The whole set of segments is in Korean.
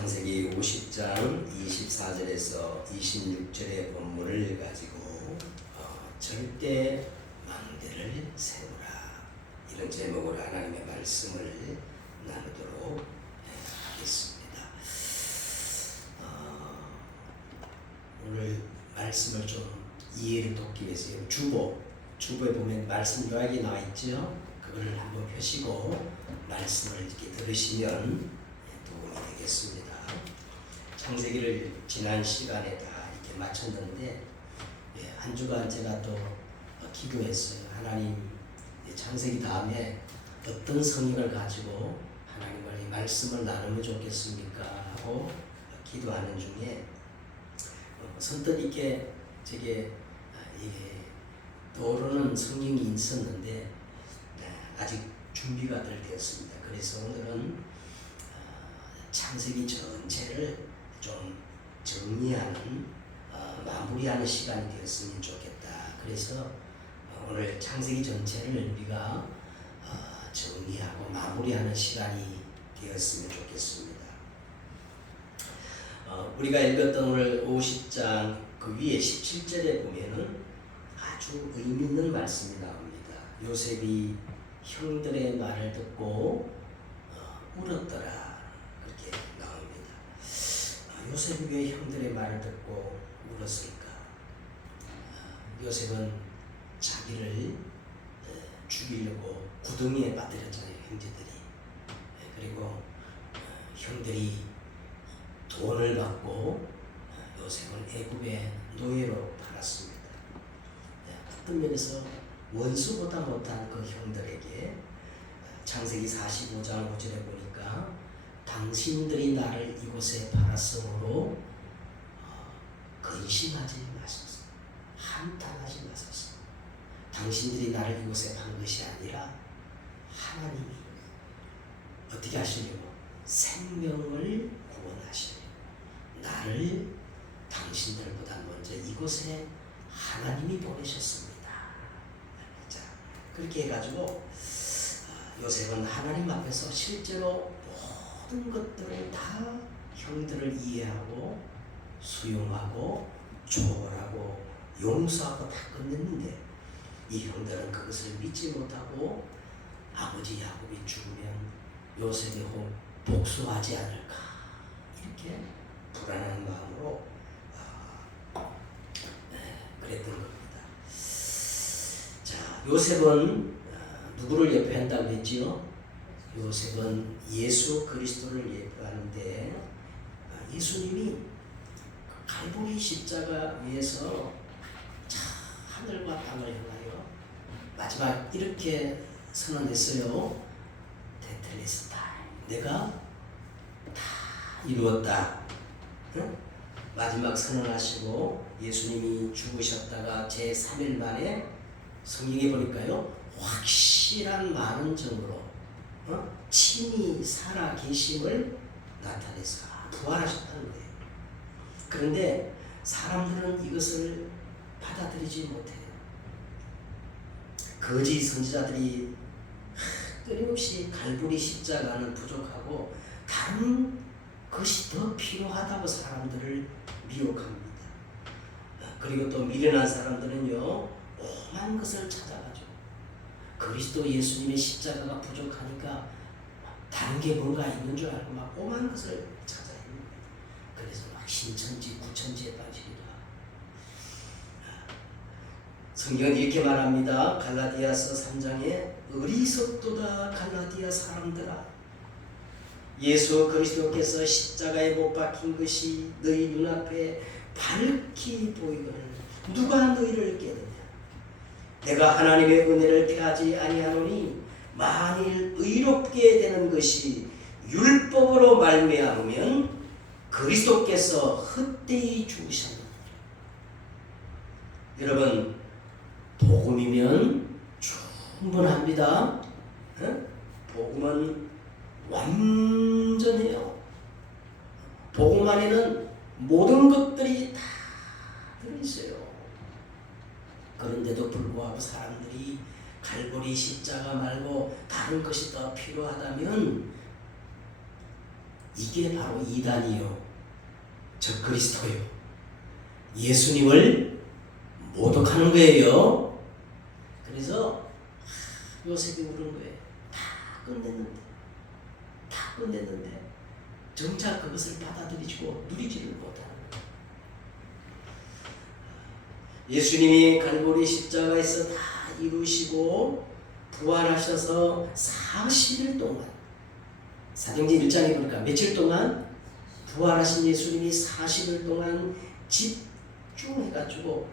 창세기 50장 24절에서 26절의 본문을 가지고 절대 망대를 세우라, 이런 제목으로 하나님의 말씀을 나누도록 하겠습니다. 오늘 말씀을 좀 이해를 돕기 위해서 주보에 보면 말씀 요약이 나와 있죠. 그걸 한번 펴시고 말씀을 이렇게 들으시면 도움이 되겠습니다. 창세기를 지난 시간에 다 이렇게 마쳤는데 한 주간 제가 또 기도했어요. 하나님, 창세기 다음에 어떤 성경을 가지고 하나님과의 말씀을 나누면 좋겠습니까 하고 기도하는 중에 선뜻 이렇게 제게 떠오르는 성경이 있었는데 아직 준비가 덜 되었습니다. 그래서 오늘은 창세기 전체를 좀 정리하는 마무리하는 시간이 되었으면 좋겠다. 그래서 오늘 창세기 전체를 우리가 정리하고 마무리하는 시간이 되었으면 좋겠습니다. 우리가 읽었던 오늘 50장 그 위에 17절에 보면은 아주 의미 있는 말씀이 나옵니다. 요셉이 형들의 말을 듣고 울었더라, 그렇게 나옵니다. 요셉이 왜 형들의 말을 듣고 울었을까? 요셉은 자기를 죽이려고 구덩이에 빠뜨렸잖아요, 형제들이. 그리고 형들이 돈을 받고 요셉을 애굽의 노예로 팔았습니다. 어떤 면에서 원수보다 못한 그 형들에게 창세기 45장 5절에 보니까 당신들이 나를 이곳에 팔았으므로 근심하지 마소서, 한탄하지 마소서. 당신들이 나를 이곳에 판 것이 아니라 하나님이 어떻게 하시려고? 생명을 구원하시려고 나를 당신들보다 먼저 이곳에 하나님이 보내셨습니다. 자, 그렇게 해가지고 요셉은 하나님 앞에서 실제로 모든 것들을 다 형들을 이해하고 수용하고 초월하고 용서하고 다 끝냈는데 이 형들은 그것을 믿지 못하고 아버지 야곱이 죽으면 요셉이 혹 복수하지 않을까, 이렇게 불안한 마음으로 그랬던 겁니다. 자, 요셉은 누구를 예표한다고 했지요? 요셉은 예수 그리스도를 예표하는데 예수님이 갈보리 십자가 위에서 하늘과 땅을 향하여 마지막 이렇게 선언했어요. 테텔레스타이, 내가 다 이루었다. 응? 마지막 선언하시고 예수님이 죽으셨다가 제3일 만에 성경에 보니까요, 확실한 많은 증거로 친히 살아 계심을 나타내서 부활하셨다는 거예요. 그런데 사람들은 이것을 받아들이지 못해요. 거짓 선지자들이 끊임없이 갈보리 십자가는 부족하고 다른 것이 더 필요하다고 사람들을 미혹합니다. 그리고 또 미련한 사람들은요, 오만 것을 찾아가지고 그리스도 예수님의 십자가가 부족하니까 다른 게 뭔가 있는 줄 알고 막 오만 것을 찾아야 합니다. 그래서 막 신천지 구천지에 빠지기도 하고. 성경은 이렇게 말합니다. 갈라디아서 3장에 어리석도다 갈라디아 사람들아, 예수 그리스도께서 십자가에 못 박힌 것이 너희 눈앞에 밝히 보이거늘 누가 너희를 깨느냐? 내가 하나님의 은혜를 패하지 아니하노니 만일 의롭게 되는 것이 율법으로 말미암으면 그리스도께서 헛되이 죽으셨느니라. 여러분, 복음이면 충분합니다. 복음은 완전해요. 복음 안에는 모든 것들이 다 들어있어요. 그런데도 불구하고 사람들이 갈보리 십자가 말고 다른 것이 더 필요하다면 이게 바로 이단이요, 적그리스도요, 예수님을 모독하는 거예요. 그래서 요셉이 우는 거예요. 다 끝냈는데 정작 그것을 받아들이고 누리지를 못하는 거예요. 예수님이 갈보리 십자가에서 다 이루시고 부활하셔서 40일 동안, 사도행전 1장에 보니까 며칠 동안 부활하신 예수님이 40일 동안 집중해가지고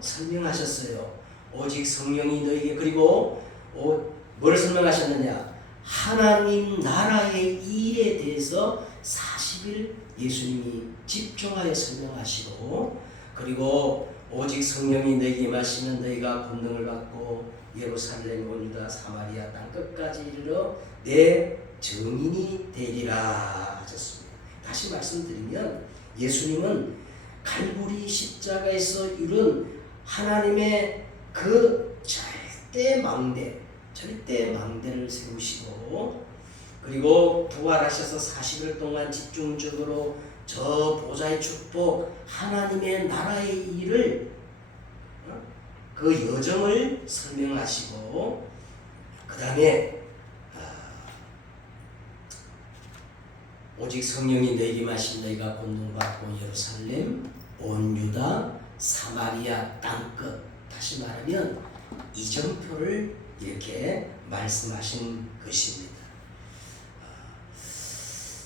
설명하셨어요. 오직 성령이 너희에게, 그리고 뭐를 설명하셨느냐, 하나님 나라의 일에 대해서 40일 예수님이 집중하여 설명하시고, 그리고 오직 성령이 너희에게 임하시면 너희가 권능을 받고 예루살렘, 온 유다, 사마리아 땅 끝까지 이르러 내 증인이 되리라 하셨습니다. 다시 말씀드리면 예수님은 갈보리 십자가에서 이룬 하나님의 그 절대 망대를 세우시고, 그리고 부활하셔서 40일 동안 집중적으로 저 보좌의 축복, 하나님의 나라의 일을, 그 여정을 설명하시고, 그 다음에 오직 성령이 너희에게 임하신 너희가 권능 받고 예루살렘, 온 유다, 사마리아 땅끝, 다시 말하면 이정표를 이렇게 말씀하신 것입니다.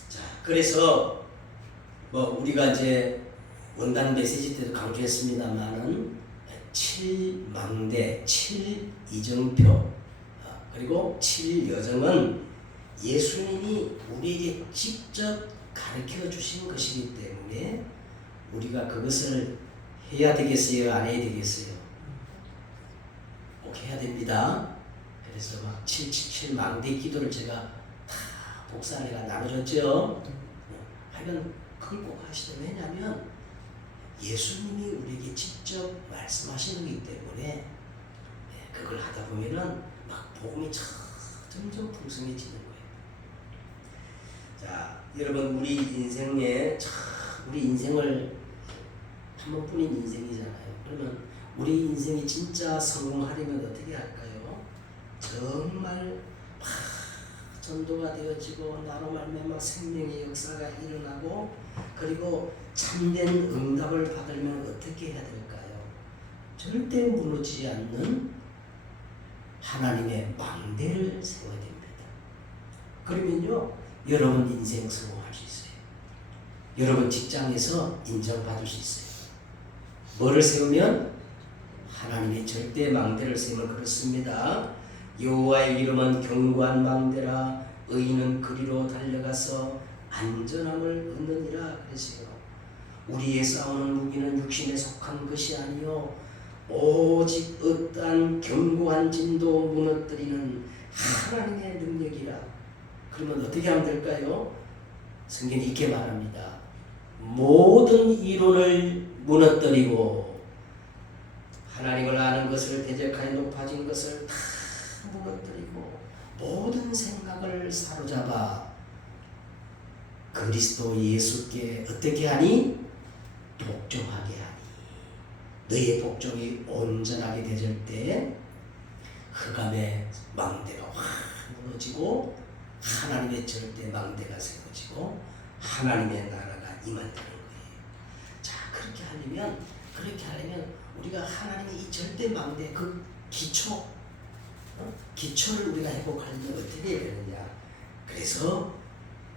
자, 그래서 우리가 이제 원단 메시지 때도 강조했습니다만은 7망대, 7이정표, 그리고 7여정은 예수님이 우리에게 직접 가르쳐 주신 것이기 때문에 우리가 그것을 해야 되겠어요? 안 해야 되겠어요? 꼭 해야 됩니다. 그래서 막 777망대 기도를 제가 다 복사해가 나눠줬죠. 하여간 그걸 꼭 하시죠. 왜냐하면 예수님이 우리에게 직접 말씀하시는 거기 때문에 그걸 하다 보면은 막 복음이 점점 풍성해지는 거예요. 자, 여러분, 우리 인생을 한 번뿐인 인생이잖아요. 그러면 우리 인생이 진짜 성공하려면 어떻게 할까요? 정말 전도가 되어지고 나로 말미암아 생명의 역사가 일어나고, 그리고 참된 응답을 받으려면 어떻게 해야 될까요? 절대 무너지지 않는 하나님의 망대를 세워야 됩니다. 그러면요, 여러분 인생 성공할 수 있어요. 여러분 직장에서 인정받을 수 있어요. 뭐를 세우면? 하나님의 절대 망대를 세우면 그렇습니다. 여호와의 이름은 견고한 망대라, 의인은 그리로 달려가서 안전함을 얻느니라 그랬어요. 우리의 싸우는 무기는 육신에 속한 것이 아니요 오직 어떠한 견고한 진도 무너뜨리는 하나님의 능력이라. 그러면 어떻게 하면 될까요? 성경이 이렇게 말합니다. 모든 이론을 무너뜨리고 하나님을 아는 것을 대적하여 높아진 것을 다 무너뜨리고 모든 생각을 사로잡아 그리스도 예수께 어떻게 하니? 복종하게 하니. 너의 복종이 온전하게 되질 때 흑암의 망대가 확 무너지고 하나님의 절대 망대가 세워지고 하나님의 나라가 임한다는 거예요. 자, 그렇게 하려면 우리가 하나님의 이 절대 망대 그 기초를 우리가 회복하려면 어떻게 해야 되느냐? 그래서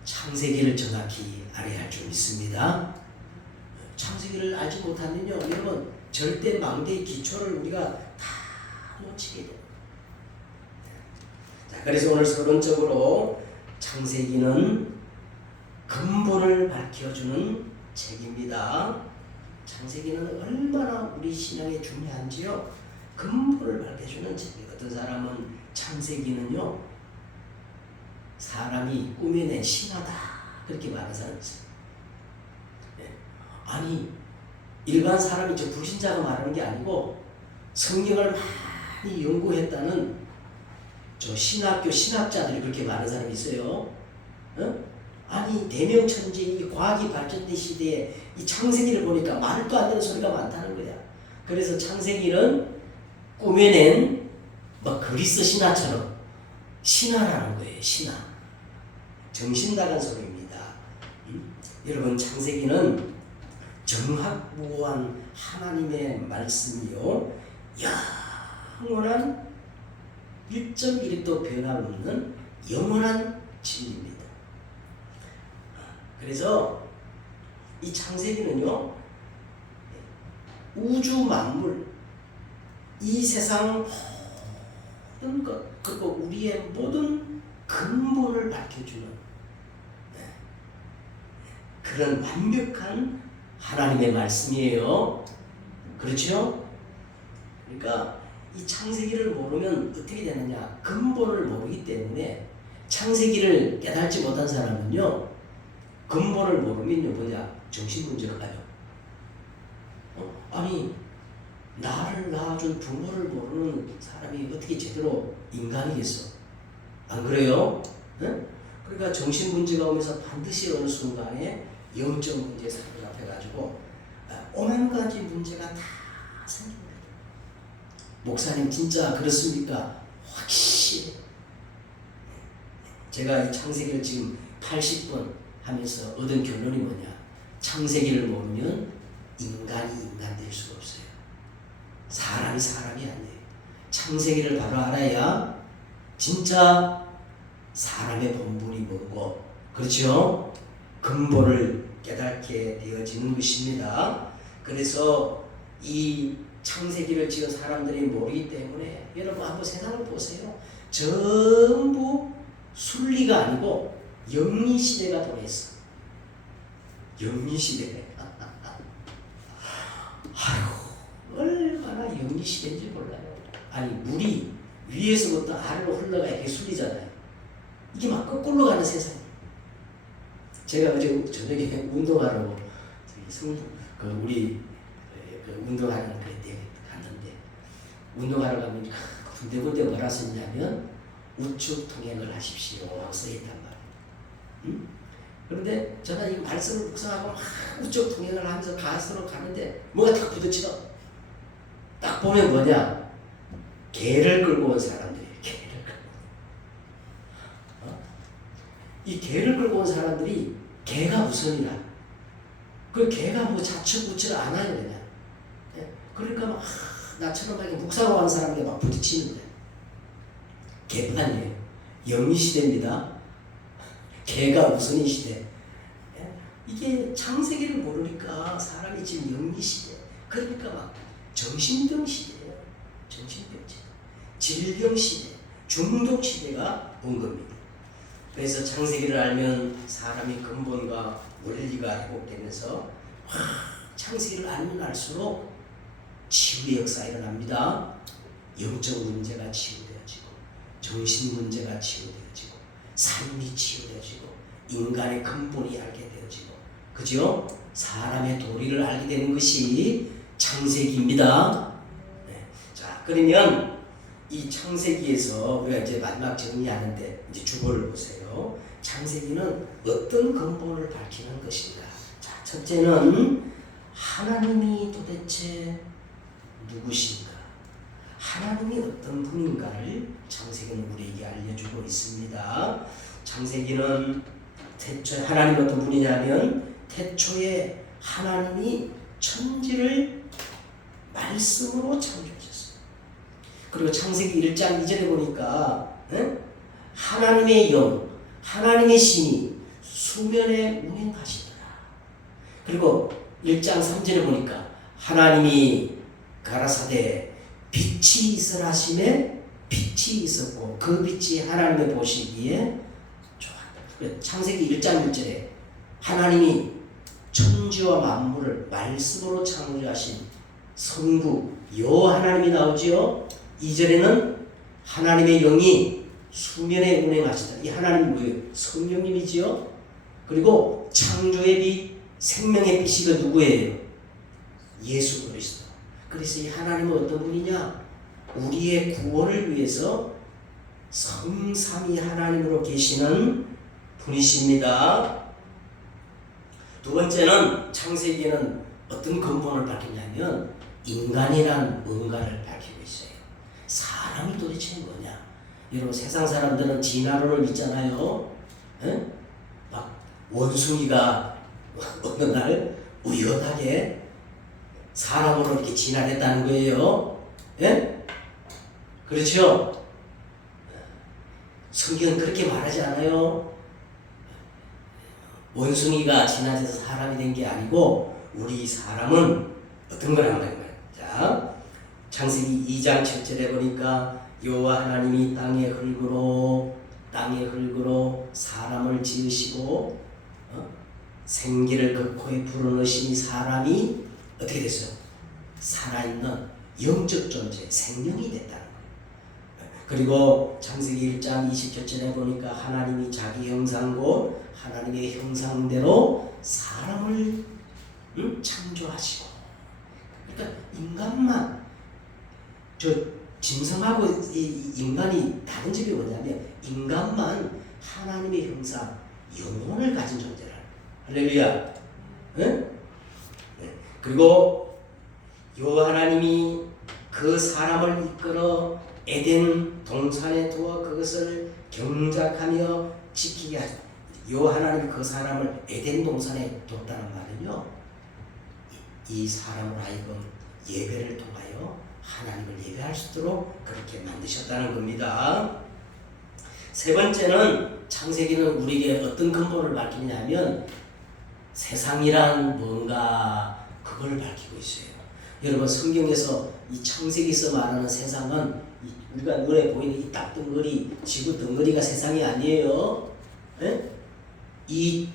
창세기를 정확히 알아야 할 줄 믿습니다. 창세기를 알지 못하면요, 여러분 절대 망대의 기초를 우리가 다 놓치게 됩니다. 자, 그래서 오늘 서론적으로 창세기는 근본을 밝혀주는 책입니다. 창세기는 얼마나 우리 신앙에 중요한지요, 근본을 밝혀주는 책이에요. 어떤 사람은 창세기는요, 사람이 꾸며낸 신화다 그렇게 말하는 사람이 있어요. 아니, 일반 사람이 저 불신자가 말하는 게 아니고 성경을 많이 연구했다는 저 신학교 신학자들이 그렇게 말하는 사람이 있어요. 아니, 아니 대명천지 이 과학이 발전된 시대에 이 창세기를 보니까 말도 안 되는 소리가 많다는 거야. 그래서 창세기는 꾸며낸 그리스 신화처럼 신화라는 거예요. 신화. 정신 나간 소리입니다. 여러분 창세기는 정확무한 하나님의 말씀이요 영원한 1.1도 변함없는 영원한 진리입니다. 그래서 이 창세기는요 우주 만물 이 세상 모든 것 그리고 우리의 모든 근본을 밝혀주는 그런 완벽한 하나님의 말씀이에요. 그렇죠? 그러니까 이 창세기를 모르면 어떻게 되느냐? 근본을 모르기 때문에 창세기를 깨닫지 못한 사람은요 근본을 모르면요 뭐냐? 정신문제로 가요. 아니 나를 낳아준 부모를 모르는 사람이 어떻게 제대로 인간이겠어? 안 그래요? 네? 그러니까 정신문제가 오면서 반드시 어느 순간에 영적 문제에 사로잡혀가지고 오만 가지 문제가 다 생깁니다. 목사님 진짜 그렇습니까? 확실히 제가 이 창세기를 지금 80번 하면서 얻은 결론이 뭐냐? 창세기를 모르면 인간이 인간 될 수가 없어요. 사람이 사람이 아니에요. 창세기를 바로 알아야 진짜 사람의 본분이 뭐고 그렇죠? 근본을 깨닫게 되어지는 것입니다. 그래서 이 창세기를 지금 사람들이 모르기 때문에 여러분 한번 세상을 보세요. 전부 순리가 아니고 영리시대가 돌아있어. 영리시대. 아이고 얼마나 영리시대인지 몰라요. 아니 물이 위에서부터 아래로 흘러가야 이게 순리잖아요. 이게 막 거꾸로 가는 세상이에요. 제가 어제 저녁에 운동하려고 우리 운동하는 데 갔는데 운동하러 가면 군데군데 뭐라 썼냐면 우측 통행을 하십시오 하고 써있단 말이에요. 그런데 저는 이 말씀을 묵상하고 우측 통행을 하면서 가스로 가는데 뭐가 딱 부딪혀. 딱 보면 뭐냐? 개를 끌고 온 사람들이에요. 개를 끌고. 이 개를 끌고 온 사람들이 개가 우선이라. 그 개가 뭐 좌측 우측을 안 하요 그냥. 그러니까 막 나처럼 막 묵상하고 하는 사람들이 막 부딪히는 거예요. 개판이에요. 영리시대입니다. 개가 우선인 시대. 이게 창세기를 모르니까 사람이 지금 영리시대. 그러니까 막 정신병 시대예요. 정신병 시대. 질병 시대. 중독 시대가 온 겁니다. 그래서 창세기를 알면 사람이 근본과 원리가 회복되면서 창세기를 알면 알수록 치유의 역사가 일어납니다. 영적 문제가 치유되어지고 정신 문제가 치유되어지고 삶이 치유되어지고 인간의 근본이 알게 되어지고 그죠? 사람의 도리를 알게 되는 것이 창세기입니다. 네. 자, 그러면 이 창세기에서 우리가 이제 마지막 정리하는데 이제 주보를 보세요. 창세기는 어떤 근본을 밝히는 것인가? 자, 첫째는 하나님이 도대체 누구신가? 하나님이 어떤 분인가를 창세기는 우리에게 알려주고 있습니다. 창세기는 태초에 하나님이 어떤 분이냐면 태초에 하나님이 천지를 말씀으로 창조하셨어요. 그리고 창세기 1장 2절에 보니까 하나님의 영, 하나님의 신이 수면에 운행하시더라. 그리고 1장 3절에 보니까 하나님이 가라사대 빛이 있으라 하심에 빛이 있었고 그 빛이 하나님의 보시기에 좋았다. 창세기 1장 1절에 하나님이 천지와 만물을 말씀으로 창조하신 성부 여 하나님이 나오지요. 2절에는 하나님의 영이 수면에 운행하시다. 이 하나님이 뭐예요? 성령님이지요. 그리고 창조의 빛, 생명의 빛이 그 누구예요? 예수 그리스도. 그래서 이 하나님은 어떤 분이냐? 우리의 구원을 위해서 성삼위 하나님으로 계시는 분이십니다. 두 번째는 창세기에는 어떤 근본을 밝히냐면 인간이란 뭔가를 밝히고 있어요. 사람이 도대체 뭐냐? 여러분 세상 사람들은 진화론을 믿잖아요. 에? 막 원숭이가 어느 날 우연하게 사람으로 이렇게 진화했다는 거예요. 예? 그렇죠? 성경은 그렇게 말하지 않아요. 원숭이가 진화돼서 사람이 된 게 아니고 우리 사람은 어떤 거란 말이에요. 자, 창세기 2장 7절에 보니까 여호와 하나님이 땅의 흙으로 사람을 지으시고 생기를 그 코에 불어넣으시니 사람이 어떻게 됐어요? 살아있는 영적 존재, 생명이 됐다는 거예요. 그리고 창세기 1장 27절에 보니까 하나님이 자기 형상 곧 하나님의 형상대로 사람을 창조하시고, 그러니까 인간만, 저 짐승하고 이 인간이 다른 점이 뭐냐면 인간만 하나님의 형상, 영혼을 가진 존재라. 할렐루야. 네? 그리고 여호와 하나님이 그 사람을 이끌어 에덴 동산에 두어 그것을 경작하며 지키게 하시고, 여호와 하나님이 그 사람을 에덴 동산에 뒀다는 말은요, 이 사람을 하여금 예배를 통하여 하나님을 예배할 수 있도록 그렇게 만드셨다는 겁니다. 세 번째는 창세기는 우리에게 어떤 근본을 밝히냐면 세상이란 뭔가 그걸 밝히고 있어요. 여러분 성경에서 이 창세기에서 말하는 세상은 우리가 눈에 보이는 이 땅덩어리, 지구 덩어리가 세상이 아니에요. 에? 이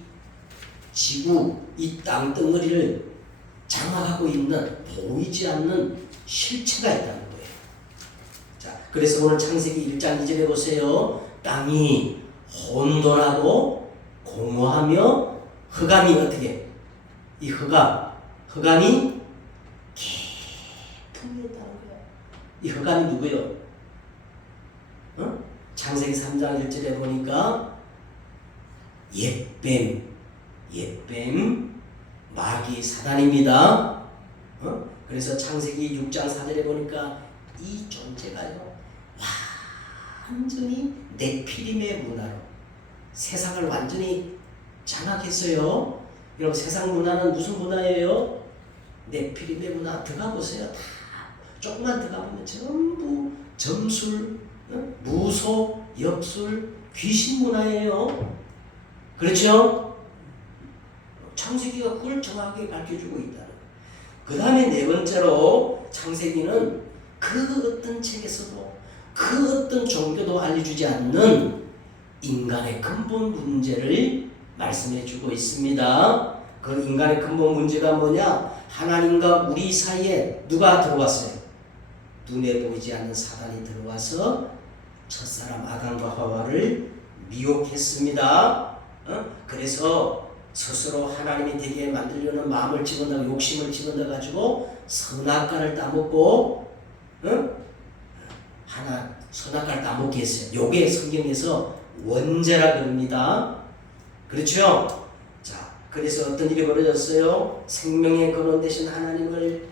지구, 이 땅덩어리를 장악하고 있는 보이지 않는 실체가 있다는 거예요. 자, 그래서 오늘 창세기 1장 2절에 보세요. 땅이 혼돈하고 공허하며 흑암이 어떻게? 이 흑암이 깊음이었다는 거야. 이 흑암이 누구요? 창세기 3장 1절에 보니까 옛뱀 마귀 사단입니다. 그래서 창세기 6장 4절에 보니까 이 존재가요 완전히 네피림의 문화로 세상을 완전히 장악했어요. 여러분 세상 문화는 무슨 문화예요? 네피림의 문화. 들어가 보세요. 다 조금만 들어가 보면 전부 점술, 무소, 역술, 귀신 문화예요. 그렇죠? 창세기가 그걸 정확하게 밝혀주고 있다는. 그 다음에 네 번째로 창세기는 그 어떤 책에서도 그 어떤 종교도 알려주지 않는 인간의 근본 문제를 말씀해주고 있습니다. 그 인간의 근본 문제가 뭐냐? 하나님과 우리 사이에 누가 들어왔어요? 눈에 보이지 않는 사단이 들어와서 첫사람 아담과 하와를 미혹했습니다. 그래서 스스로 하나님이 되게 만들려는 마음을 집어넣어 욕심을 집어넣어 가지고 선악과를 따먹고 선악과를 따먹게 했어요. 요게 성경에서 원죄라 그럽니다. 그렇죠? 자, 그래서 어떤 일이 벌어졌어요? 생명의 근원 되신 하나님을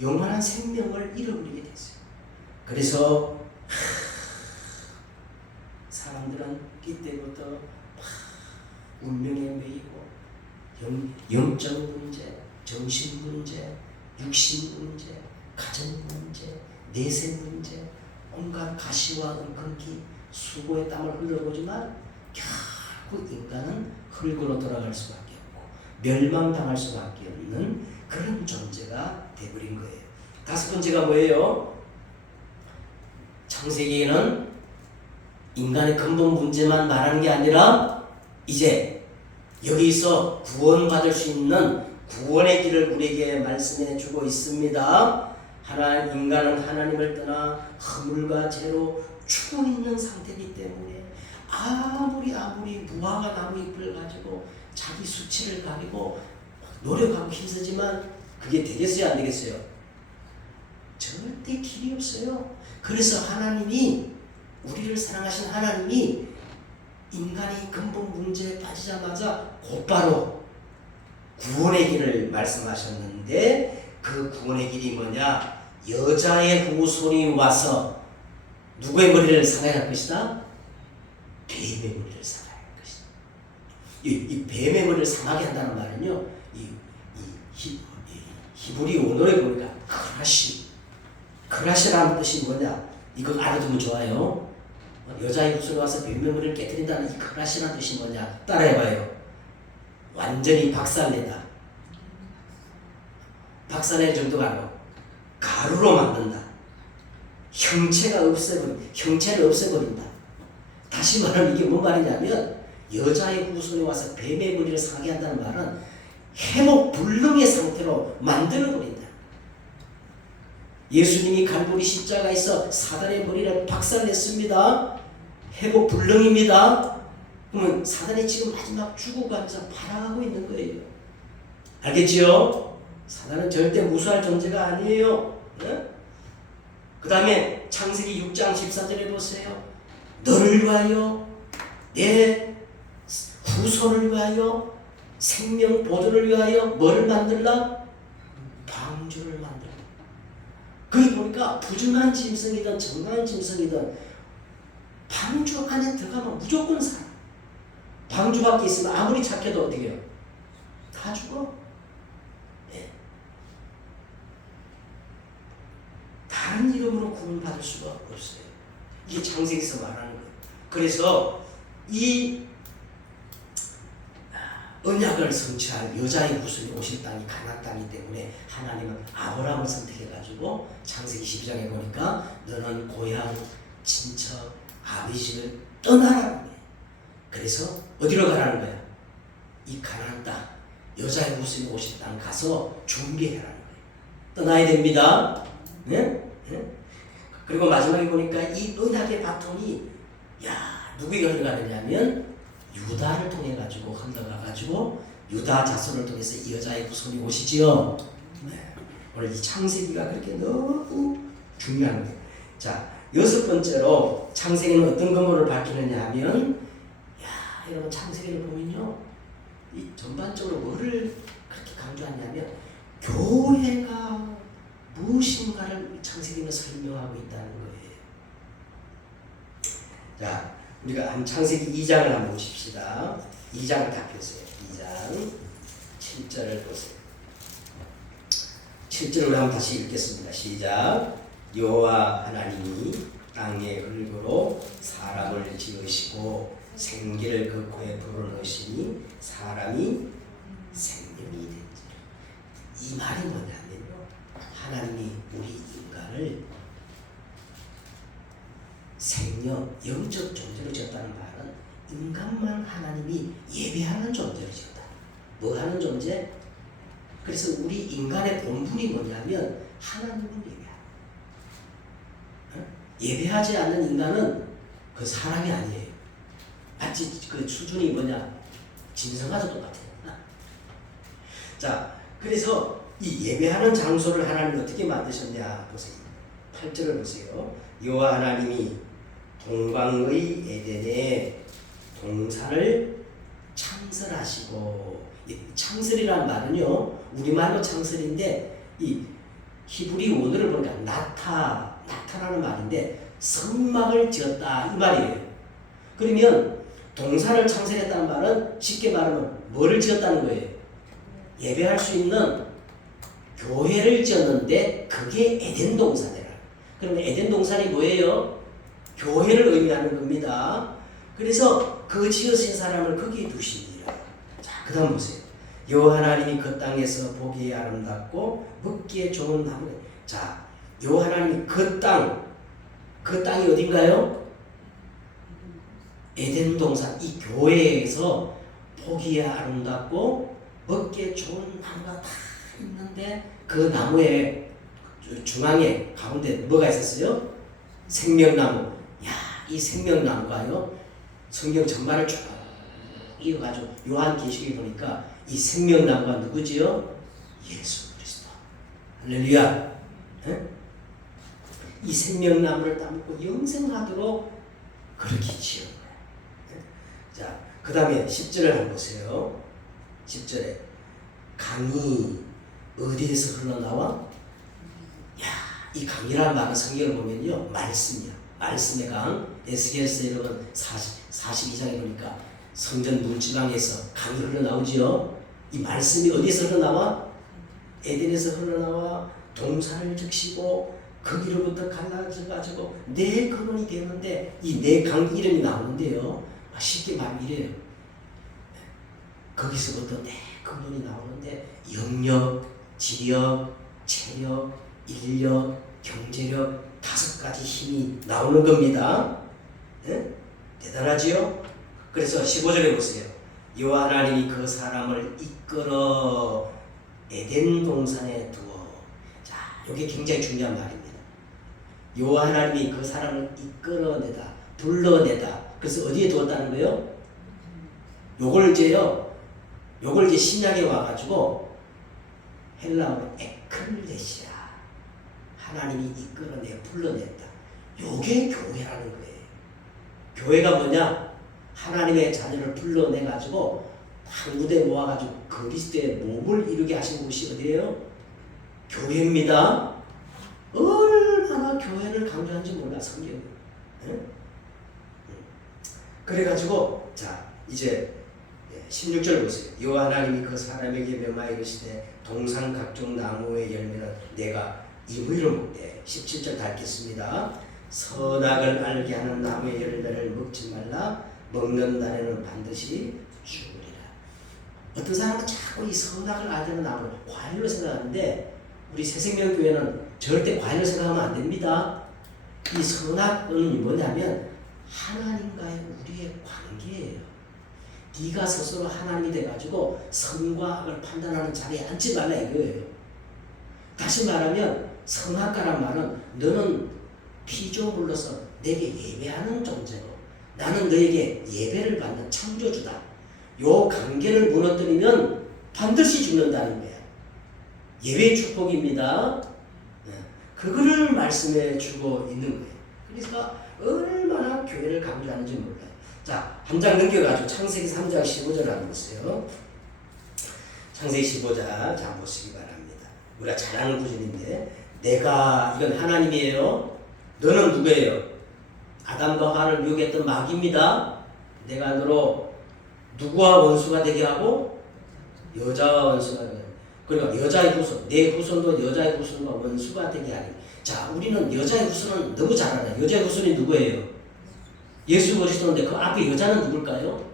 영원한 생명을 잃어버리게 됐어요. 그래서 사람들은 이때부터 운명에 매이고 영적 문제, 정신 문제, 육신 문제, 가정 문제, 내세 문제, 온갖 가시와 은근기, 수고의 땀을 흘려보지만 결국 인간은 흙으로 돌아갈 수밖에 없고 멸망당할 수밖에 없는 그런 존재가 되어버린 거예요. 다섯 번째가 뭐예요? 창세기에는 인간의 근본 문제만 말하는 게 아니라 이제 여기서 구원받을 수 있는 구원의 길을 우리에게 말씀해 주고 있습니다. 인간은 하나님을 떠나 허물과 죄로 죽어 있는 상태이기 때문에 아무리 무화과 나무 잎을 가지고 자기 수치를 가리고 노력하고 힘쓰지만 그게 되겠어요? 안 되겠어요? 절대 길이 없어요. 그래서 하나님이 우리를 사랑하신 하나님이 인간이 근본 문제에 빠지자마자 곧바로 구원의 길을 말씀하셨는데 그 구원의 길이 뭐냐? 여자의 후손이 와서 누구의 머리를 상할 것이다? 뱀의 머리를 상할 것이다. 이 뱀의 머리를 상하게 한다는 말은요, 히브리 언어에 보니까 크라시라는 뜻이 뭐냐? 이거 알아두면 좋아요. 여자의 후손이 와서 뱀의 머리를 깨뜨린다는 이 크라시라는 뜻이 뭐냐? 따라해봐요. 완전히 박살내다. 박살낼 정도가 아니고 가루로 만든다. 형체를 없애버린다. 다시 말하면 이게 뭔 말이냐면 여자의 후손이 와서 뱀의 머리를 상하게 한다는 말은 해목불능의 상태로 만들어버린다. 예수님이 갈보리 십자가에서 사단의 머리를 박살냈습니다. 해목불능입니다. 그러면 사단이 지금 마지막 죽어가면서 발악하고 있는 거예요. 알겠지요? 사단은 절대 무수할 존재가 아니에요. 네? 그 다음에 창세기 6장 14절에 보세요. 너를 위하여 내 후손을 위하여 생명 보존을 위하여 뭐를 만들라? 방주를 만들라. 거기 보니까 부정한 짐승이든 정당한 짐승이든 방주 안에 들어가면 무조건 살아. 방주 밖에 있으면 아무리 착해도 어떻게 해요? 다 죽어. 네. 다른 이름으로 구원받을 수가 없어요. 이게 창세기에서 말하는 거예요. 그래서 이 언약을 성취할 여자의 후손이 오실 땅이 가나안 땅이기 때문에 하나님은 아브라함을 선택해가지고 창세기 12장에 보니까 너는 고향, 친척, 아버지 집을 떠나라는 거예요. 그래서 어디로 가라는 거야? 이 가나안 땅, 여자의 후손이 오실 땅 가서 준비해라는 거예요. 떠나야 됩니다. 네? 네? 그리고 마지막에 보니까 이 언약의 바통이 누구에게 흘러가느냐면 유다를 통해 가지고 흘러가가지고 유다 자손을 통해서 이 여자의 후손이 오시지요. 네. 오늘 이 창세기가 그렇게 너무 중요한 거예요. 자, 여섯 번째로 창세기는 어떤 근거를 밝히느냐 하면, 여러분 창세기를 보면요, 이 전반적으로 뭐를 그렇게 강조하냐면 교회가 무엇인가를 창세기는 설명하고 있다는 거예요. 자, 우리가 한 창세기 2장을 한번 보십시다. 2장을 다 펴세요. 2장 7절을 보세요. 7절을 한번 다시 읽겠습니다. 시작. 여호와 하나님이 땅의 흙으로 사람을 지으시고 생기를 그 코에 불어넣으시니 사람이 생명이 된지라. 이 말이 뭐냐면요, 하나님이 우리 인간을 생명, 영적 존재로 지었다는 말은 인간만 하나님이 예배하는 존재로 지었다. 뭐 하는 존재? 그래서 우리 인간의 본분이 뭐냐면 하나님을 예배하는. 예배하지 않는 인간은 그 사람이 아니에요. 마치 그 수준이 뭐냐? 짐승하고 똑같아요. 자, 그래서 이 예배하는 장소를 하나님이 어떻게 만드셨냐 보세요. 8절을 보세요. 여호와 하나님이 동방의 에덴에 동산을 창설하시고, 창설이라는 말은요, 우리말로 창설인데 이 히브리 원어를 보니까 나타라는 말인데 성막을 지었다 이 말이에요. 그러면 동산을 창설했다는 말은 쉽게 말하면 뭐를 지었다는 거예요? 예배할 수 있는 교회를 지었는데 그게 에덴 동산이라. 그러면 에덴 동산이 뭐예요? 교회를 의미하는 겁니다. 그래서 그 지으신 사람을 거기에 두시니라. 자, 그 다음 보세요. 여호와 하나님이 그 땅에서 보기에 아름답고 먹기에 좋은 나무. 자, 여호와 하나님이 그 땅이 어딘가요? 에덴 동산, 이 교회에서 보기에 아름답고 먹기에 좋은 나무가 다 있는데 그 나무의 중앙에 가운데 뭐가 있었어요? 생명나무. 이 생명나무가요, 성경 전반을 쭉 이어가지고 요한계시록에 보니까 이 생명나무가 누구지요? 예수 그리스도. 할렐루야. 네? 이 생명나무를 따먹고 영생하도록 그렇게 지은 거예요. 네? 그 다음에 10절을 한번 보세요. 10절에 강이 어디에서 흘러나와? 이 강이라는 말은 성경을 보면요, 말씀이야. 말씀의 강. 에스겔서 여러분 42장에 보니까 성전 문지방에서 강이 흘러나오지요. 이 말씀이 어디에서 흘러나와? 에덴에서 흘러나와 동산을 적시고 거기로부터 갈라져가지고 네 근원이 되는데 이 네 강 이름이 나오는데요. 쉽게 말하면 이래요. 거기서부터 네 근원이 나오는데 영역, 지력, 체력, 인력, 경제력 5가지 힘이 나오는 겁니다. 네? 대단하지요? 그래서 15절에 보세요. 여호와 하나님이 그 사람을 이끌어 에덴 동산에 두어. 자, 이게 굉장히 중요한 말입니다. 여호와 하나님이 그 사람을 이끌어내다, 불러내다. 그래서 어디에 두었다는 거예요? 요걸 이제 신약에 와가지고 헬라어로 에클레시아. 하나님이 이끌어내, 불러냈다. 요게 교회라는 거예요. 교회가 뭐냐? 하나님의 자녀를 불러내가지고 한 무대에 모아가지고 그리스도의 몸을 이루게 하신 곳이 어디예요? 교회입니다. 얼마나 교회를 강조하는지 몰라, 성경이. 네? 그래가지고 자 이제 16절 보세요. 여호와 하나님이 그 사람에게 명하여 이르시되 동산 각종 나무의 열매는 내가 이무이를 먹되. 17절 닳겠습니다. 선악을 알게 하는 나무의 열매를 먹지 말라. 먹는 날에는 반드시 죽으리라. 어떤 사람은 자꾸 이 선악을 알게 하는 나무를 과일로 생각하는데 우리 새생명교회는 절대 과일로 생각하면 안 됩니다. 이 선악은 뭐냐면 하나님과의 우리의 관계예요. 네가 스스로 하나님이 돼가지고 선과 악을 판단하는 자리에 앉지 말라 이거예요. 다시 말하면 선악가란 말은 너는 피조물로서 내게 예배하는 존재고 나는 너에게 예배를 받는 창조주다. 요 관계를 무너뜨리면 반드시 죽는다는 거야. 예배의 축복입니다. 그거를 말씀해 주고 있는 거예요. 그러니까 얼마나 교회를 강조하는지 몰라요. 자, 한 장 넘겨가지고 창세기 3장 15절 한번 보세요. 창세기 15장 자 보시기 바랍니다. 우리가 잘 아는 구절인데 내가 이건 하나님이에요. 너는 누구예요? 아담과 하와를 미혹했던 마귀입니다. 내가 너로 누구와 원수가 되게 하고 여자와 원수가 되게 하고 그러니까 여자의 후손, 내 후손도 여자의 후손과 원수가 되게 하리. 자, 우리는 여자의 후손은 너무 잘 알아요. 여자의 후손이 누구예요? 예수 그리스도인데 그 앞에 여자는 누굴까요?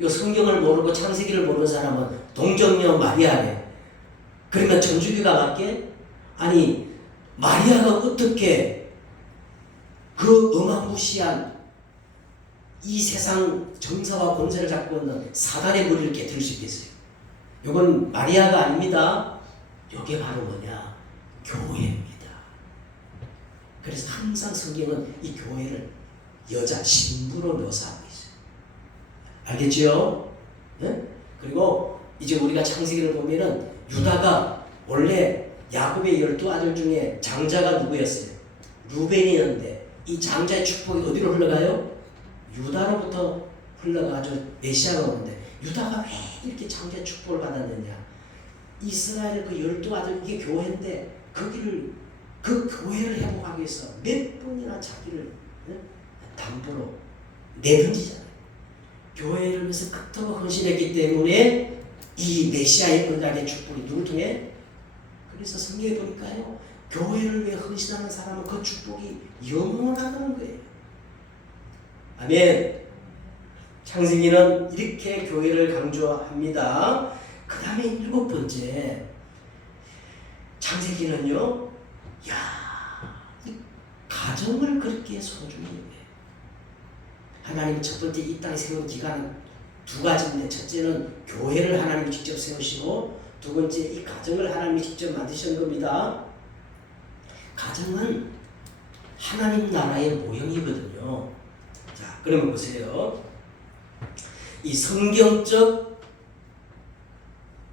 이 성경을 모르고 창세기를 모르는 사람은 동정녀 마리아래. 그러면 전주기가 맞게? 아니 마리아가 어떻게 그 어마무시한 이 세상 정사와 권세를 잡고 있는 사단의 머리를 깨뜨릴 수 있겠어요? 이건 마리아가 아닙니다. 이게 바로 뭐냐? 교회입니다. 그래서 항상 성경은 이 교회를 여자 신부로 묘사하고 있어요. 알겠죠? 네? 그리고 이제 우리가 창세기를 보면은 유다가 원래 야곱의 12아들 중에 장자가 누구였어요? 루벤이었는데 이 장자의 축복이 어디로 흘러가요? 유다로부터 흘러가지고 메시아가 오는데 유다가 왜 이렇게 장자의 축복을 받았느냐? 이스라엘 그 12아들 이게 교회인데 그 교회를 회복하기 위해서 몇 번이나 자기를 담보로 내던지잖아요. 교회를 위해서 그토록 헌신했기 때문에 이 메시아의 은혜의 축복이 누굴 통해? 그래서 성경에 보니까요. 교회를 위해 헌신하는 사람은 그 축복이 영원하다는 거예요. 아멘. 창세기는 이렇게 교회를 강조합니다. 그 다음에 7번째 창세기는요. 이 가정을 그렇게 소중히 여겨요. 하나님 첫 번째 이 땅에 세운 기간은 2가지인데 첫째는 교회를 하나님이 직접 세우시고 두 번째 이 가정을 하나님이 직접 만드신 겁니다. 가정은 하나님 나라의 모형이거든요. 자, 그러면 보세요. 이 성경적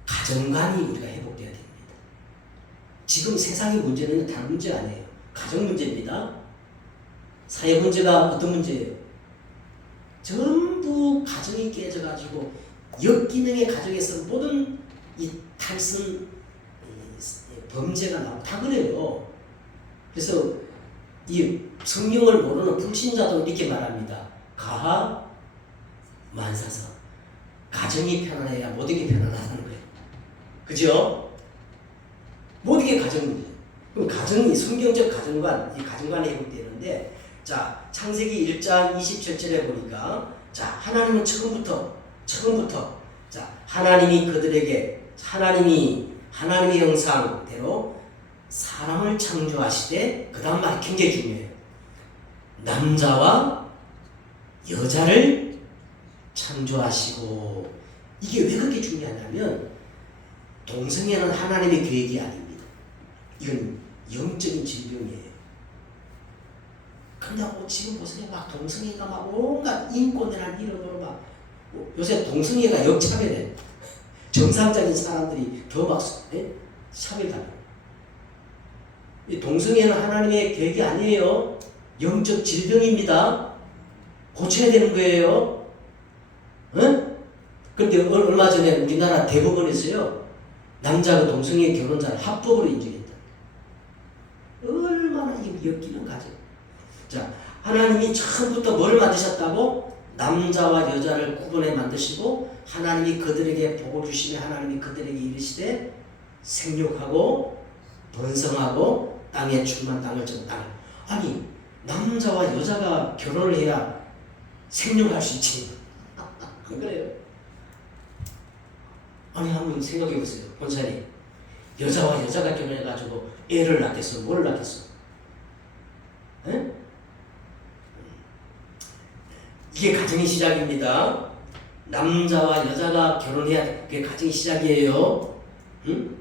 가정관이 우리가 회복되어야 됩니다. 지금 세상의 문제는 다른 문제 아니에요. 가정 문제입니다. 사회 문제가 어떤 문제예요? 전부 가정이 깨져가지고 역기능의 가정에서 모든 이 탈선 범죄가 나오고 다 그래요. 그래서 이 성경을 모르는 불신자도 이렇게 말합니다. 가하 만사서. 가정이 편안해야 모든 게 편안하다는 거예요. 그죠? 모든 게 가정이죠. 그럼 가정이 성경적 가정관, 이 가정관이 회복되는데, 자 창세기 1장 27절에 보니까, 자 하나님은 처음부터 자 하나님이 그들에게 하나님의 형상대로 사람을 창조하시되, 그 다음 말이 굉장히 중요해요. 남자와 여자를 창조하시고. 이게 왜 그렇게 중요하냐면 동성애는 하나님의 계획이 아닙니다. 이건 영적인 질병이에요. 근데 지금 보세요. 막 동성애가 막 온갖 인권이라는 이름으로 막, 요새 동성애가 역차별해. 정상적인 사람들이 더 막 차별당해요. 이 동성애는 하나님의 계획이 아니에요. 영적 질병입니다. 고쳐야 되는 거예요. 응? 그런데 얼마 전에 우리나라 대법원에서요, 남자가 동성애 결혼자를 합법으로 인정했다. 얼마나 이게 엮이는 가정. 자, 하나님이 처음부터 뭘 만드셨다고? 남자와 여자를 구분해 만드시고, 하나님이 그들에게 복을 주시며 하나님이 그들에게 이르시되 생육하고 번성하고 땅에 충만 땅을 전 땅을. 아니, 남자와 여자가 결혼을 해야 생육할 수 있지. 안 그래요? 아니, 한번 생각해 보세요. 본사님, 여자와 여자가 결혼해가지고 애를 낳겠어? 뭘 낳겠어? 에? 이게 가정의 시작입니다. 남자와 여자가 결혼해야 돼. 그게 가정의 시작이에요. 응?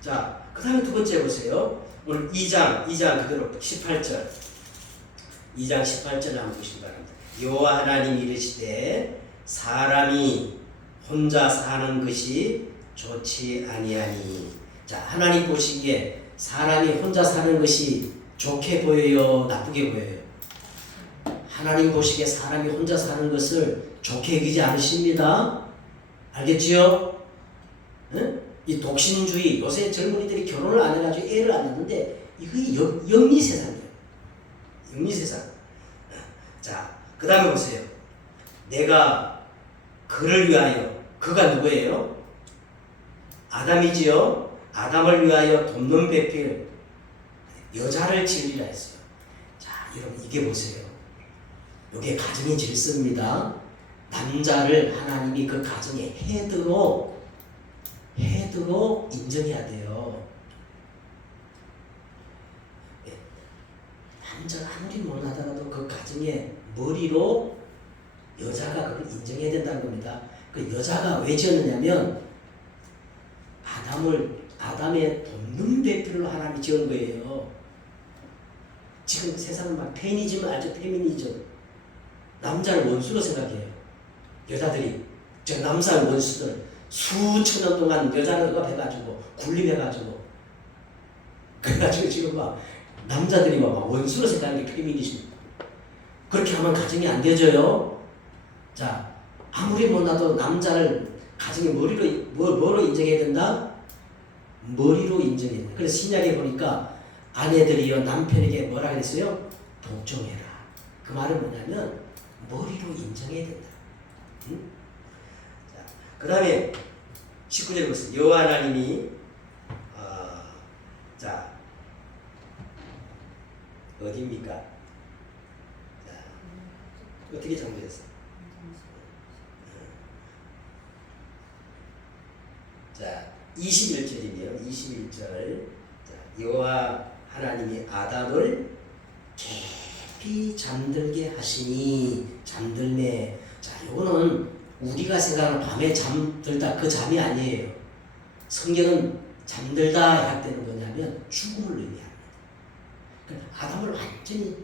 자, 그 다음에 두 번째 보세요. 오늘 2장 그대로 18절. 2장 18절을 한번 보시기 바랍니다. 여호와 하나님이 이르시되 사람이 혼자 사는 것이 좋지 아니하니. 자, 하나님 보시기에 사람이 혼자 사는 것이 좋게 보여요, 나쁘게 보여요? 하나님 보시기에 사람이 혼자 사는 것을 좋게 여기지 않으십니다. 알겠지요? 응? 이 독신주의, 요새 젊은이들이 결혼을 안 해가지고 애를 안 낳는데, 이거 영리세상이에요. 영리세상. 자, 그 다음에 보세요. 내가 그를 위하여, 그가 누구예요? 아담이지요. 아담을 위하여 돕는 배필 여자를 지으리라 했어요. 자, 여러분 이게 보세요. 이게 가정의 질서입니다. 남자를 하나님이 그 가정의 헤드로 인정해야 돼요. 남자가 아무리 못하더라도 그 가정의 머리로 여자가 그걸 인정해야 된다는 겁니다. 그 여자가 왜 지었느냐면 아담의 돕는 배필로 하나님이 지은 거예요. 지금 세상은 막 페미니즘 알죠? 페미니즘. 남자를 원수로 생각해요. 여자들이 저 남자 원수들 수천 년 동안 여자를 억압해가지고 군림해가지고 그래가지고 지금 막 남자들이 막 원수로 생각하는 게 페미니즘. 그렇게 하면 가정이 안 되져요. 자, 아무리 못나도 남자를 가정의 머리로 뭐로 인정해야 된다? 머리로 인정해야 된다. 그래서 신약에 보니까 아내들이요 남편에게 뭐라 그랬어요? 복종해라. 그 말은 뭐냐면 머리로 인정해야 된다. 응? 자, 그 다음에 19절에 보세요. 여호와 하나님이 자 어디입니까? 자, 어떻게 정리했어요? 자, 21절이네요. 21절. 자, 여호와 하나님이 아담을 깊이 잠들게 하시니. 잠들매. 자, 요거는 우리가 생각하는 밤에 잠들다 그 잠이 아니에요. 성경은 잠들다 할 때는 뭐냐면 죽음을 의미합니다. 그러니까 아담을 완전히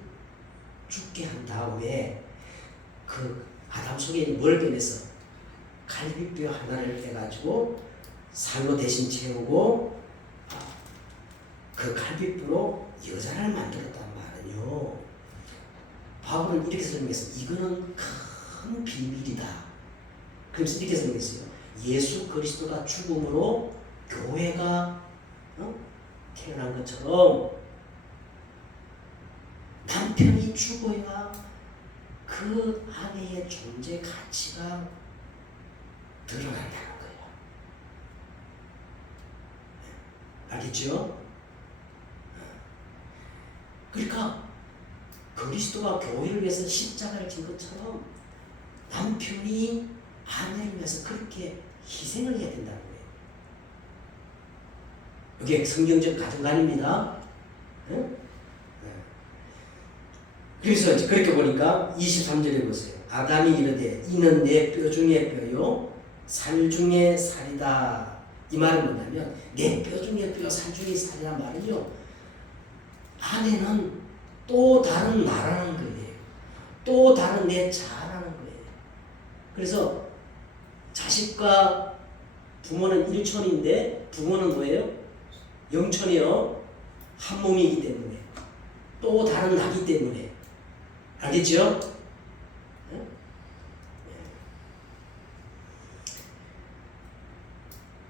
죽게 한 다음에 그 아담 속에 뭘 빼내서 갈비뼈 하나를 빼가지고 살로 대신 채우고 그 갈비뼈로 여자를 만들었단 말은요. 바울은 이렇게 설명했어. 이거는 큰 비밀이다. 그래서 이렇게 설명했어요. 예수 그리스도가 죽음으로 교회가 태어난 것처럼 남편이 죽어야 그 아내의 존재 가치가 드러난다는 거예요. 알겠죠? 그러니까 그리스도가 교회를 위해서 십자가를 진 것처럼 남편이 아내를 위해서 그렇게 희생을 해야 된다는 거예요. 이게 성경적 가정관입니다. 그래서 이제 그렇게 보니까 23절에 보세요. 아담이 이르되 이는 내 뼈 중에 뼈요 살 중에 살이다. 이 말은 뭐냐면 내 뼈 중에 뼈 살 중에 살이란 말은요, 아내는 또 다른 나라는 거예요. 또 다른 내 자라는 거예요. 그래서 자식과 부모는 일촌인데 부모는 뭐예요? 영촌이요. 한 몸이기 때문에 또 다른 나기 때문에. 알겠죠?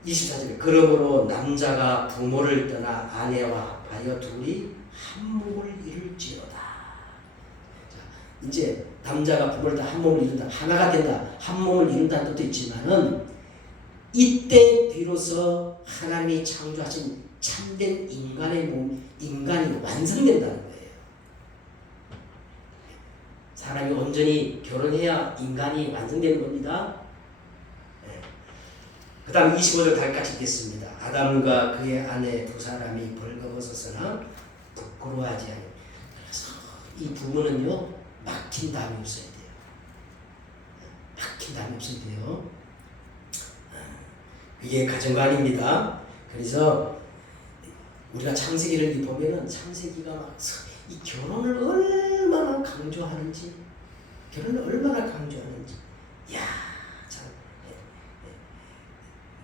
24절에 그러므로 남자가 부모를 떠나 아내와 하여 둘이 한 몸을 이룰지어다. 자, 이제 남자가 부모를 떠나 한 몸을 이룬다, 하나가 된다, 한 몸을 이룬다는 뜻도 있지만은 이때 비로소 하나님이 창조하신 참된 인간의 몸, 인간이 완성된다는 거예요. 사람이 온전히 결혼해야 인간이 완성되는 겁니다. 그 다음 25절 달까지 읽겠습니다. 아담과 그의 아내 두 사람이 벌거벗었으나 부끄러워하지 않아요. 그래서 이 부모는요, 막힌 담이 없어야 돼요. 막힌 담이 없어야 돼요. 이게 가정관입니다. 그래서 우리가 창세기를 보면은 창세기가 막 이 결혼을 얼마나 강조하는지, 결혼을 얼마나 강조하는지, 야, 참,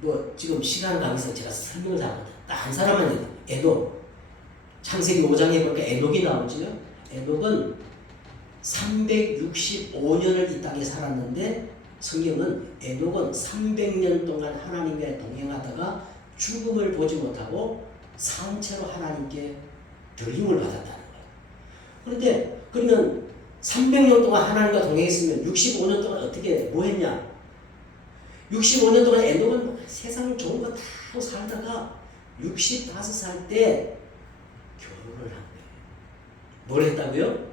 뭐 지금 시간 관계상 제가 설명을 하거든. 딱 한 사람만 해도 에녹, 창세기 5장에 보니까 에녹이 나오죠. 에녹은 365년을 이 땅에 살았는데 성경은 에녹은 300년 동안 하나님과 동행하다가 죽음을 보지 못하고 산채로 하나님께 들림을 받았다는 거예요. 그런데 그러면 300년 동안 하나님과 동행했으면 65년 동안 어떻게 뭐 했냐? 65년 동안 에녹은 세상 좋은 거 다 하고 살다가 65살 때 결혼을 한 거예요. 뭘 했다고요?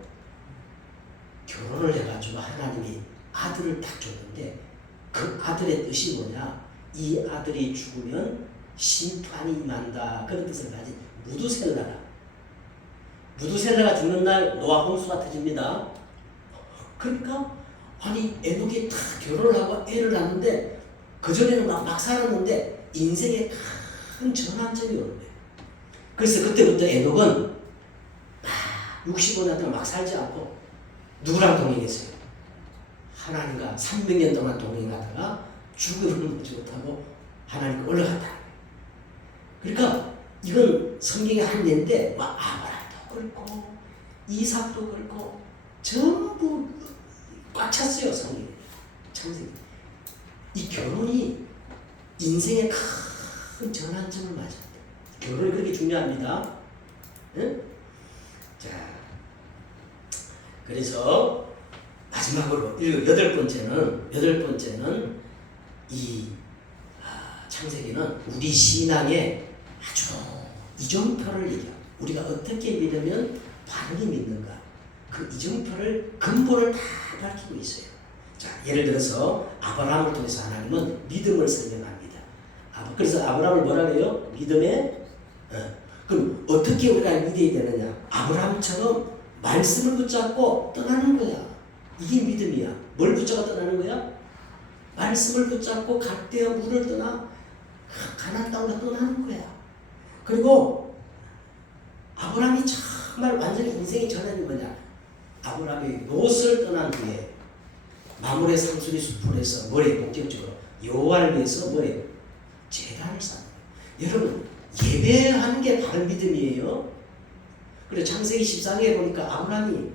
결혼을 해가지고 하나님이 아들을 딱 줬는데 그 아들의 뜻이 뭐냐? 이 아들이 죽으면 심판이 임한다. 그런 뜻을 가진 무두셀라라. 무두셀라가 죽는 날 노아 홍수가 터집니다. 그러니까 아니 에녹이 다 결혼을 하고 애를 낳는데 그전에는 막 살았는데 인생에 큰 전환점이 오는 거예요. 그래서 그때부터 에녹은 65년 동안 막 살지 않고 누구랑 동행했어요? 하나님과 300년 동안 동행하다가 죽음을 먹지 못하고 하나님께 올라갔다. 그러니까 이건 성경의 한 예인데 막 아브라함도 그렇고 이삭도 그렇고 전부 꽉 찼어요. 성경에. 창세기. 이 결혼이 인생의 큰 전환점을 맞았다. 결혼이 그렇게 중요합니다. 응? 자, 그래서 마지막으로 여덟 번째는 이 창세기는 우리 신앙의 아주 이정표를 얘기합니다. 우리가 어떻게 믿으면 바르게 믿는가, 그 이정표를 근본을 다 밝히고 있어요. 자, 예를 들어서 아브라함을 통해서 하나님은 믿음을 설명합니다. 그래서 아브라함을 뭐라 그래요? 믿음의 그럼 어떻게 우리가 믿어야 되느냐? 아브라함처럼 말씀을 붙잡고 떠나는 거야. 이게 믿음이야. 뭘 붙잡고 떠나는 거야? 말씀을 붙잡고 갈대아 물을 떠나 가나안 땅으로 떠나는 거야. 그리고 아브라함이 정말 완전히 인생이 전환이 뭐냐? 아브라함이 롯을 떠난 후에 마물의 상수리 숲에서 뭐래? 본격적으로 여호와를 위해서 뭐래? 제단을 쌓는 거예요. 여러분, 예배하는 게 바른 믿음이에요. 그리고 창세기 14장에 보니까 아브라함이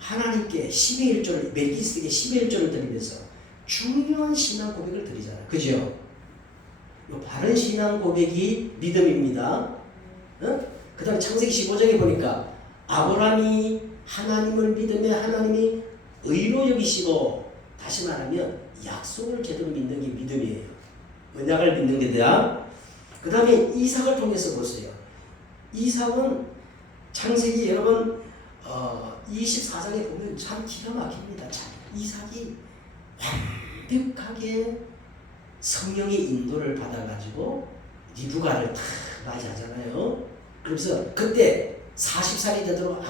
하나님께 10의 1조를 멜기세덱의 10의 1조를 드리면서 중요한 신앙 고백을 드리잖아요. 그죠? 요 바른 신앙 고백이 믿음입니다. 그 다음에 창세기 15장에 보니까 아브라함이 하나님을 믿으며 하나님이 의로 여기시고, 다시 말하면 약속을 제대로 믿는 게 믿음이에요. 언약을 믿는 게 돼야. 그 다음에 이삭을 통해서 보세요. 이삭은 창세기 여러분 24장에 보면 참 기가 막힙니다. 이삭이 완벽하게 성령의 인도를 받아가지고 리브가를 다 맞이하잖아요. 그러면서 그때 40살이 되도록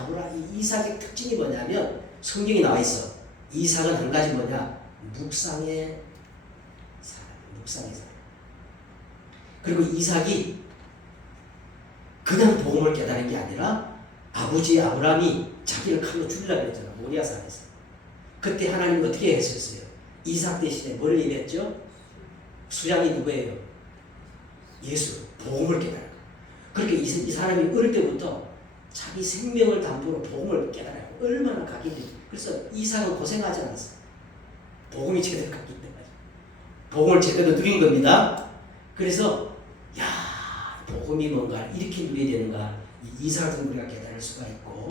이삭의 특징이 뭐냐면 성경이 나와 있어. 이삭은 한 가지 뭐냐? 묵상의 사람. 그리고 이삭이 그냥 복음을 깨달은 게 아니라 아버지 아브라함이 자기를 칼로 죽이려고 했잖아. 모리아산에서. 그때 하나님 어떻게 했었어요? 이삭 대신에 뭘 얘기했죠? 수양이 누구예요? 예수. 복음을 깨달은. 그렇게 이 사람이 어릴 때부터 자기 생명을 담보로 복음을 깨달아요. 얼마나 각인돼. 그래서 이삭은 고생하지 않았어. 복음이 제대로 갔기 때문에. 복음을 제대로 누린 겁니다. 그래서 복음이 뭔가 이렇게 누려야 되는가, 이삭을 통해 우리가 깨달을 수가 있고,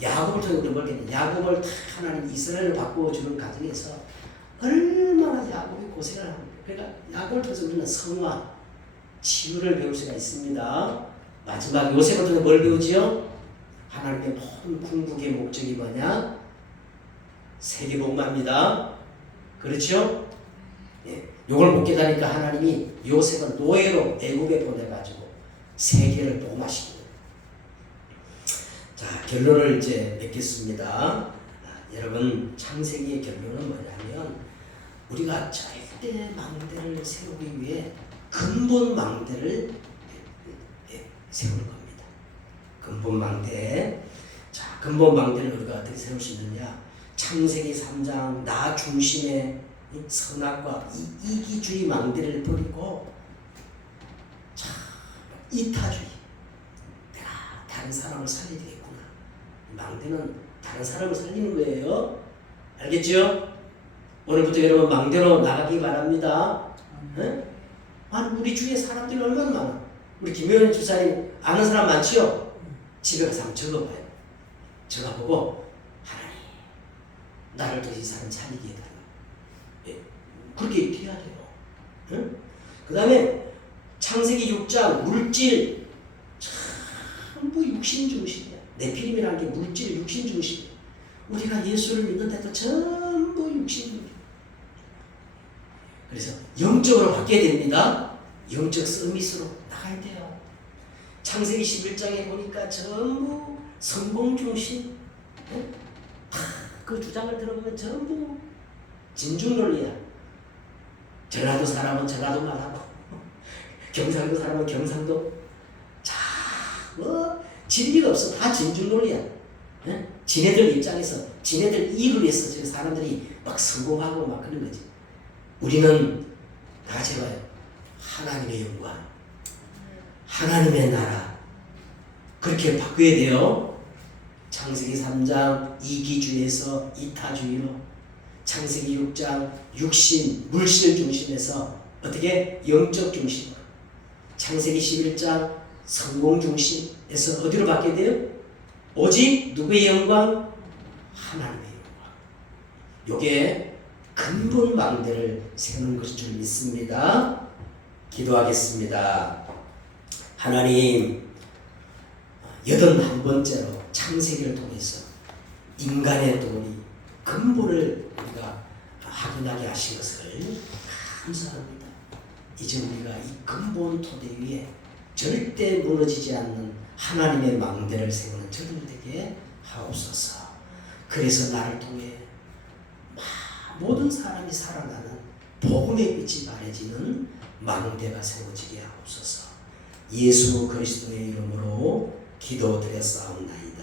야곱을 통해 우리가 뭘 깨달냐, 야곱을 다 하나님 이스라엘을 바꿔주는 과정에서 얼마나 야곱이 고생을 합니까. 그러니까 야곱을 통해서 우리는 성화, 치유를 배울 수가 있습니다. 마지막 요셉을 통해 뭘 배우지요? 하나님의 모든 궁극의 목적이 뭐냐? 세계복음화입니다. 그렇죠? 예. 요걸 못 깨달으니까 하나님이 요셉을 노예로 애국에 보내가지고 세계를 복음화시키는. 자, 결론을 이제 맺겠습니다. 여러분, 창세기의 결론은 뭐냐면 우리가 절대 망대를 세우기 위해 근본 망대를 세우는 겁니다. 근본 망대. 자, 근본 망대를 우리가 어떻게 세울 수 있느냐? 창세기 3장 나 중심의 선악과 이기주의 망대를 버리고, 자, 이타주의. 내가 다른 사람을 살려야 되겠구나. 망대는 다른 사람을 살리는 거예요. 알겠죠? 오늘부터 여러분 망대로 나가기 바랍니다. 아니, 우리 주위에 사람들이 얼마나 많아. 우리 김효연 주사님 아는 사람 많지요? 집에 가서 한번 적어봐요. 적어보고, 하나님, 나를 더 이 사람 살리게 해달라. 예, 그렇게 해야 돼요. 그 다음에 창세기 6장 물질, 전부 육신 중심이야. 네피림이라는 게 물질 육신 중심이야. 우리가 예수를 믿는데도 전부 육신 중심. 그래서 영적으로 바뀌어야 됩니다. 영적 서밋으로 나가야 돼요. 창세기 11장에 보니까 전부 성공 중심. 그 주장을 들어보면 전부 진중 논리야. 전라도 사람은 전라도만 하고, 경상도 사람은 경상도. 자, 진리가 없어. 다 진중 논리야. 지네들 입장에서, 지네들 이익을 위해서 지금 사람들이 막 성공하고 막 그런 거지. 우리는 다 제가요, 하나님의 영광, 하나님의 나라, 그렇게 바꿔야 돼요. 창세기 3장 이기주의에서 이타주의로, 창세기 6장 육신, 물질 중심에서 어떻게? 영적 중심으로, 창세기 11장 성공 중심에서 어디로 바뀌어야 돼요? 오직 누구의 영광? 하나님의 영광. 요게 근본 망대를 세우는 것인 줄 믿습니다. 기도하겠습니다. 하나님, 81번째로 창세기를 통해서 인간의 도리, 근본을 우리가 확인하게 하신 것을 감사합니다. 이제 우리가 이 근본 토대 위에 절대 무너지지 않는 하나님의 망대를 세우는 저들 되게 하옵소서. 그래서 나를 통해 모든 사람이 살아나는 복음의 빛이 발해지는 망대가 세워지게 하옵소서. 예수 그리스도의 이름으로 기도드렸사옵나이다.